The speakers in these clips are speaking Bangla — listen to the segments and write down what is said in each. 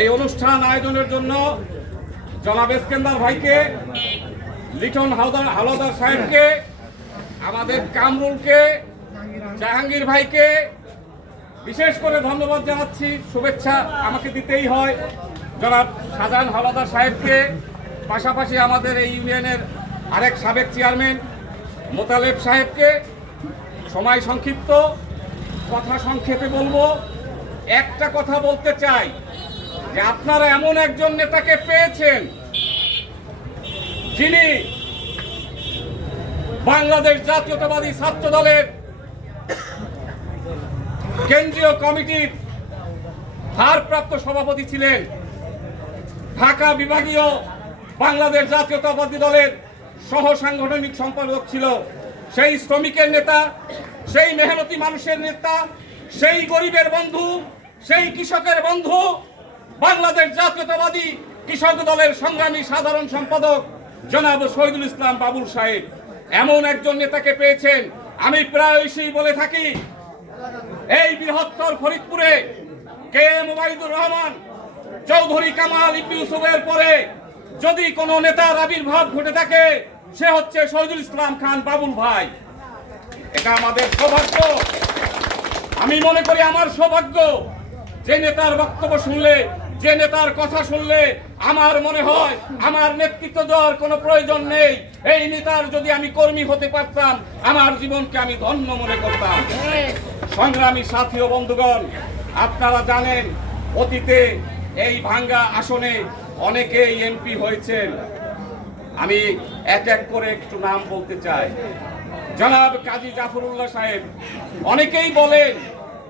এই অনুষ্ঠান আয়োজনের জন্য জনাব এসকেন্দার ভাইকে, লিটন হাওদার হালদার সাহেবকে, আমাদের কামরুলকে, জাহাঙ্গীর ভাইকে বিশেষ করে ধন্যবাদ জানাচ্ছি। শুভেচ্ছা আমাকে দিতেই হয়। জনাব শাহজাহান হাওলাদার সাহেবকে, পাশাপাশি আমাদের এই ইউনিয়নের আরেক সাবেক চেয়ারম্যান মোতালেব সাহেবকে। সময় সংক্ষিপ্ত, কথা সংক্ষেপে বলব। একটা কথা বলতে চাই যে আপনারা এমন একজন নেতাকে পেয়েছেন যিনি বাংলাদেশ জাতীয়তাবাদী ছাত্র দলের কেন্দ্রীয় কমিটির ভারপ্রাপ্ত সভাপতি ছিলেন ঢাকা বিভাগীয় বাংলাদেশ জাতীয়তাবাদী দলের সহ সাংগঠনিক সম্পাদক ছিল। সেই শ্রমিকের নেতা, সেই মেহনতি মানুষের নেতা, সেই গরিবের বন্ধু সেই কৃষকের বন্ধু, বাংলাদেশ জাতীয়তাবাদী কৃষক দলের সংগ্রামী সাধারণ সম্পাদক জনাব শহীদুল ইসলাম বাবুল সাহেব। এমন একজন নেতাকে পেয়েছেন, আমি প্রায়শই বলে থাকি, এই বৃহত্তর ফরিদপুরে কে এম ওবায়দুর রহমান, চৌধুরী কামাল, ইবনে ইউসুফের পরে যদি কোনো নেতার আবির্ভাব ঘটে থাকে, সে হচ্ছে শহীদুল ইসলাম খান বাবুল ভাই। এটা আমাদের সৌভাগ্য। আমি মনে করি আমার সৌভাগ্য যে নেতার বক্তব্য শুনলে, যে নেতার কথা শুনলে আমার মনে হয় আমার নেতৃত্ব দেওয়ার কোনো প্রয়োজন নেই। এই নেতার যদি আমি কর্মী হতে পারতাম, আমার জীবনকে আমি ধন্য মনে করতাম। সংগ্রামী সাথী ও বন্ধুগণ, আপনারা জানেন, অতীতে এই ভাঙ্গা আসনে অনেকেই এমপি হয়েছেন। আমি এক এক করে একটু নাম বলতে চাই। জনাব কাজী জাফরুল্লাহ সাহেব, অনেকেই বলেন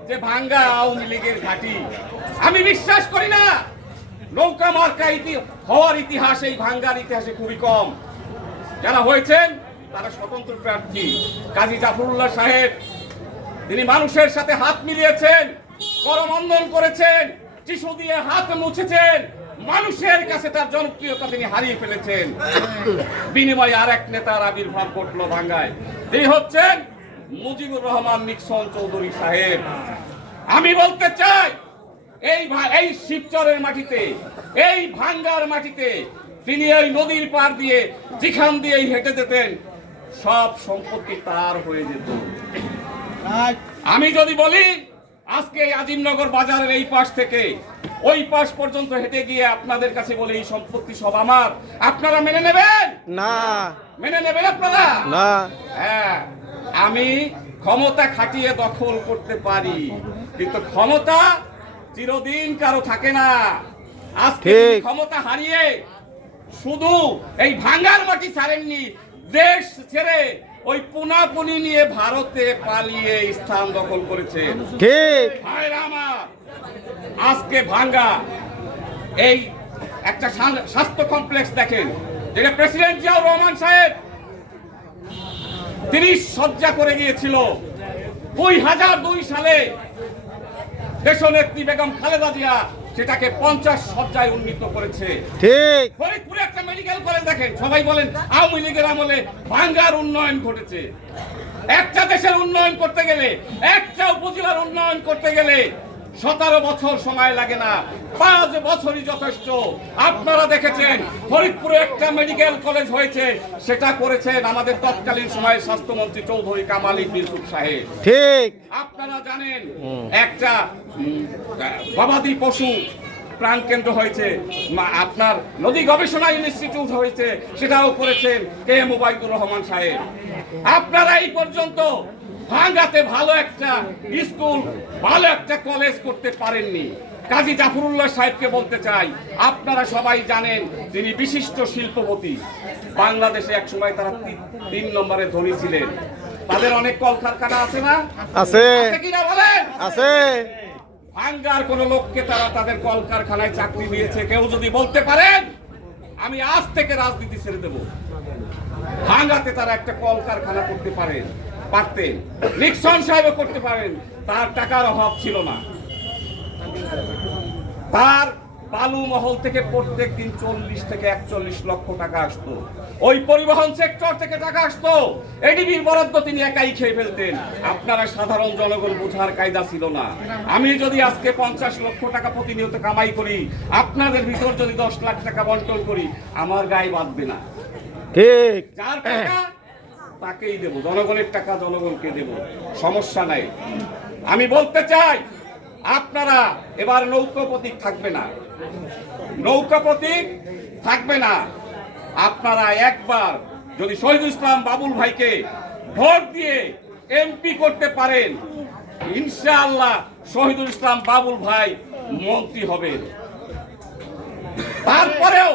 যে ভাঙ্গা আওয়ামী লীগের ঘাঁটি। আমি বিশ্বাস করি না, নৌকা মার্কা ইতি, হওয়ার ইতিহাস এই ভাঙ্গার ইতিহাসে খুবই কম। যারা হয়েছেন, তারা স্বতন্ত্র প্রার্থী। কাজী জাফরুল্লাহ সাহেব, তিনি মানুষের সাথে হাত মিলিয়েছেন, করমন্দন করেছেন, টিস্যু দিয়ে হাত মুছেছেন, মানুষের কাছে তার জনপ্রিয়তা তিনি হারিয়ে ফেলেছেন। বিনিময়ে আর এক নেতার আবির্ভাব ঘটলো ভাঙ্গায়। তিনি হচ্ছেন মুজিবুর রহমান নিক্সন চৌধুরী সাহেব। আমি বলতে চাই এই এই শিবচরের মাটিতে এই ভাঙ্গার মাটিতে তিনি এই নদীর পার দিয়ে যেখান দিয়েই হেঁটে যেতেন সব সম্পত্তি তার হয়ে যেত। আমি যদি বলি আজকে আজিমনগর বাজারের এই পাশ থেকে ওই পাশ পর্যন্ত হেঁটে গিয়ে আপনাদের কাছে বলে এই সম্পত্তি সব আমার। আপনারা মেনে নেবেন? না। মেনে নেবেন আপনারা? না। হ্যাঁ আমি ক্ষমতা খাটিয়ে দখল করতে পারি। কিন্তু ক্ষমতা চিরদিন কারও থাকে না। আজকে ক্ষমতা হারিয়ে শুধু এই ভাঙ্গার মাটি ছাড়েননি দেশ ছেড়ে ওই পুনাপুনি নিয়ে ভারতে পালিয়ে স্থান দখল করেছেন ঠিক। আজকে ভাঙ্গা এই একটা স্বাস্থ্য কমপ্লেক্স দেখেন। যেটা প্রেসিডেন্ট জিয়াউর রহমান সাহেব তিনি সজ্জা করে গিয়েছিল। দুই হাজার দুই সালে দেশনেত্রী বেগম খালেদা জিয়া সেটাকে পঞ্চাশ সজ্জায় উন্নীত করেছে। ঠিক। ফরিদপুরে একটা মেডিকেল কলেজ দেখেন সবাই বলেন আওয়ামী লীগের আমলে ভাঙ্গার উন্নয়ন ঘটেছে। একটা দেশের উন্নয়ন করতে গেলে একটা উপজেলার উন্নয়ন করতে গেলে সতেরো বছর সময় লাগে না। পাঁচ বছরই যথেষ্ট। আপনারা দেখেছেন ফরিদপুরে একটা মেডিকেল কলেজ হয়েছে সেটা করেছেন আমাদের তৎকালীন সময়ে স্বাস্থ্যমন্ত্রী চৌধুরী কামাল ইউসুফ সাহেব। ঠিক। আপনারা জানেন একটা গবাদি পশু প্রাণ কেন্দ্র হয়েছে আপনার নদী গবেষণা ইনস্টিটিউট হয়েছে সেটাও করেছেন কে এম ওবায়দুর রহমান সাহেব। আপনারা এই পর্যন্ত ভাঙ্গাতে ভালো একটা স্কুল ভালো একটা কলেজ করতে পারেননি। কাজী জাফরুল্লাহ সাহেবকে বলতে চাই আপনারা সবাই জানেন তিনি বিশিষ্ট শিল্পপতি। বাংলাদেশে এক সময় তারা তিন নম্বরে ধনী ছিলেন। তাদের অনেক কলকারখানা আছে না? আছে। আছে কিনা বলেন? আছে। ভাঙ্গার কোন লোককে তারা তাদের কলকারখানায় চাকরি দিয়েছে কেউ যদি বলতে পারেন আমি আজ থেকে রাজনীতি ছেড়ে দেব। ভাঙ্গাতে তারা একটা কলকারখানা করতে পারেন। পারতেন নিক্সন সাহেবও করতে পারেন তার টাকার অভাব ছিল না। তার বালু মহল থেকে প্রত্যেক দিন চল্লিশ থেকে একচল্লিশ লক্ষ টাকা আসতো। ওই পরিবহন সেক্টর থেকে টাকা আসতো। এডিবির বরাদ্দ তিনি একাই খেয়ে ফেলতেন। আপনারা সাধারণ জনগণ বোঝার কায়দা ছিল না। আমি যদি আজকে পঞ্চাশ লক্ষ টাকা প্রতিনিয়ত কামাই করি আপনাদের ভিতর যদি দশ লাখ টাকা বন্টন করি আমার গায়ে বাঁধবে না। ঠিক। যার টাকা তাকেই দেব, জনগণের টাকা জনগণকে দেব, সমস্যা নাই। আমি বলতে চাই, আপনারা এবার নৌকা প্রতীক থাকবে না। নৌকা প্রতীক থাকবে না। আপনারা একবার যদি শহীদুল ইসলাম বাবুল ভাইকে ভোট দিয়ে এমপি করতে পারেন, ইনশাআল্লাহ শহীদুল ইসলাম বাবুল ভাই মন্ত্রী হবেন। তারপরেও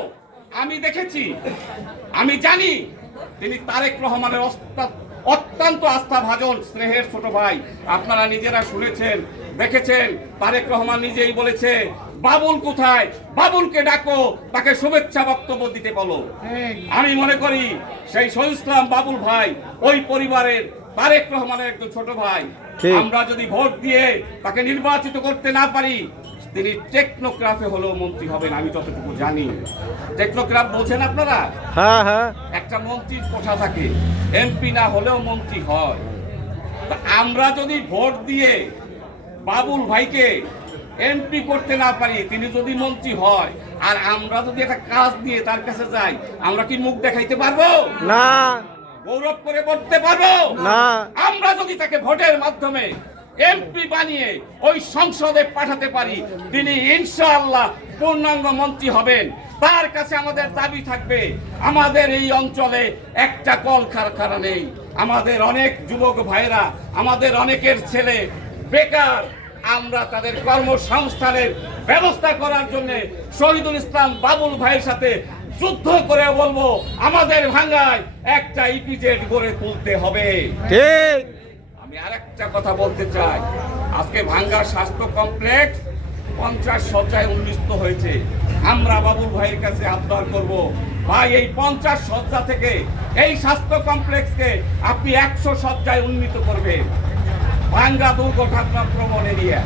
আমি দেখেছি, আমি জানি তিনি তারেক রহমানের অত্যন্ত আস্থাভাজন স্নেহের ছোট ভাই। আপনারা নিজেরা শুনেছেন দেখেছেন তারেক রহমান নিজেই বলেছে বাবুল কোথায়? বাবুলকে ডাকো তাকে শুভেচ্ছা বক্তব্য দিতে বলো। আমি মনে করি সেই ইসলাম বাবুল ভাই ওই পরিবারের তারেক রহমানের একজন ছোট ভাই। আমরা যদি ভোট দিয়ে তাকে নির্বাচিত করতে না পারি তিনি টেকনোক্রাফে হলেও মন্ত্রী হবেন আমি যতটুকু জানি। টেকনোক্রাফ বলছেন আপনারা? হ্যাঁ হ্যাঁ। একটা মন্ত্রীর কোঠা থাকে। এমপি না হলেও মন্ত্রী হয়। আমরা যদি ভোট দিয়ে বাবুল ভাইকে এমপি করতে না পারি তিনি যদি মন্ত্রী হয় আর আমরা যদি একটা কাজ দিয়ে তার কাছে যাই আমরা কি মুখ দেখাইতে পারব? না। গৌরব করে করতে পারব? না। আমরা যদি তাকে ভোটের মাধ্যমে এমপি বানিয়ে ওই সংসদে পাঠাতে পারি তিনি ইনশাআল্লাহ পূর্ণাঙ্গ মন্ত্রী হবেন। তার কাছে আমাদের দাবি থাকবে আমাদের এই অঞ্চলে একটা কল কারখানা নেই। আমাদের অনেক যুবক ভাইরা আমাদের অনেকের ছেলে বেকার আমরা তাদের কর্মসংস্থানের ব্যবস্থা করার জন্য শহীদুল ইসলাম বাবুল ভাইয়ের সাথে যুদ্ধ করে বলব আমাদের ভাঙ্গায় একটা ইপিজেড গড়ে তুলতে হবে। ঠিক। আমি আরেকটা কথা বলতে চাই। আজকে ভাঙ্গার স্বাস্থ্য কমপ্লেক্স পঞ্চাশ শয্যায় উন্নীত হয়েছে। আমরা বাবুল ভাইয়ের কাছে আবদার করব। ভাই এই পঞ্চাশ শয্যা থেকে এই স্বাস্থ্য কমপ্লেক্সকে আপনি একশো শয্যায় উন্নীত করবেন। ভাঙ্গা দুর্ঘটনা প্রবণ এরিয়া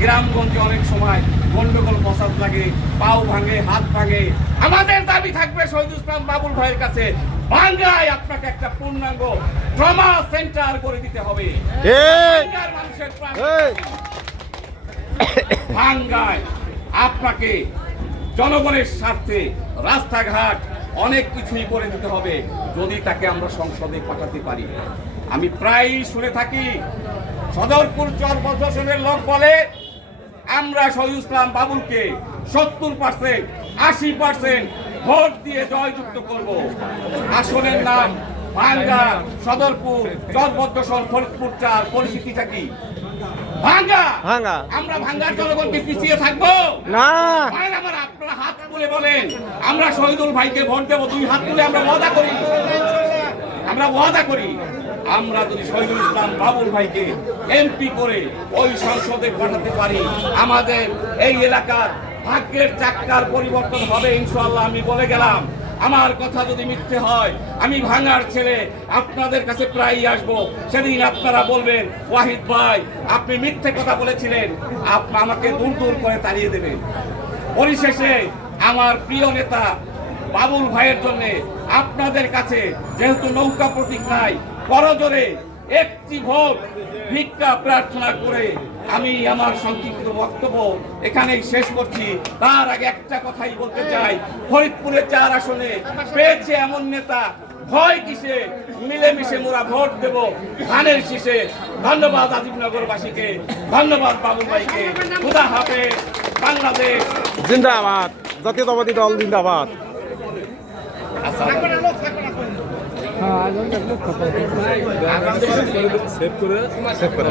গ্রামগঞ্জে অনেক সময় গন্ডগোল ফসাদ লাগে পাও ভাঙে হাত ভাঙে। আমাদের দাবি থাকবে শহীদ ইসলাম বাবুল ভাইয়ের কাছে ভাঙ্গায় আপনাকে একটা পূর্ণাঙ্গ ট্রমা সেন্টার করে দিতে হবে। মানুষের আপনাকে জনগণের স্বার্থে রাস্তাঘাট অনেক কিছুই করে দিতে হবে, যদি তাকে আমরা সংসদে পাঠাতে পারি। আমি প্রায়ই শুনে থাকি, সদরপুর চর প্রশাসনের লোক বলে, আমরা শহীদ ইসলাম বাবুলকে সত্তর পার্সেন্ট আশি পার্সেন্ট ভোট দিয়ে জয়যুক্ত করব। আসনের নাম ভাঙ্গা সদরপুর চরপদ্মসর ফরিদপুর চার পরিস্থিতিটা কি? ভাঙ্গা! ভাঙ্গা। আমরা ভাঙ্গার জনগণকে পিছিয়ে থাকব। না। আমার আপনারা হাত তুলে বলেন আমরা শহীদুল ভাইকে ভোট দেবো দুই হাত তুলে আমরা ওয়াদা করি। আমরা ওয়াদা করি আমরা যদি শহীদুল ইসলাম বাবুল ভাইকে এমপি করে ওই সংসদে পাঠাতে পারি আমাদের এই এলাকার ভাগ্যের চাক্কার পরিবর্তন হবে ইনশাল্লাহ আমি বলে গেলাম। আমার কথা যদি মিথ্যে হয়, আমি ভাঙার ছেলে আপনাদের কাছে প্রায়ই আসব। সেদিন আপনারা বলবেন, ওয়াহিদ ভাই, আপনি মিথ্যে কথা বলেছিলেন। আপনি আমাকে দূর দূর করে তাড়িয়ে দেবেন। পরিশেষে আমার প্রিয় নেতা বাবুল ভাইয়ের জন্যে আপনাদের কাছে যেহেতু নৌকা প্রতীক নাই করজোরে একটি ভোট ভিক্ষা প্রার্থনা করে আমি আমার সংক্ষিপ্ত বক্তব্য এখানেই শেষ করছি। তার আগে একটা কথাই বলতে চাই। ফরিদপুরের চার আসনে পেয়েছে এমন নেতা। ভয় কিসে? মিলেমিশে মোরা ভোট দেব ধানের শীষে। ধন্যবাদ আজিমনগরবাসীকে। ধন্যবাদ বাবুল ভাইকে। খুদা হাফেজ। বাংলাদেশ। জিন্দাবাদ। জাতীয়তাবাদী দল জিন্দাবাদ। সেভ করে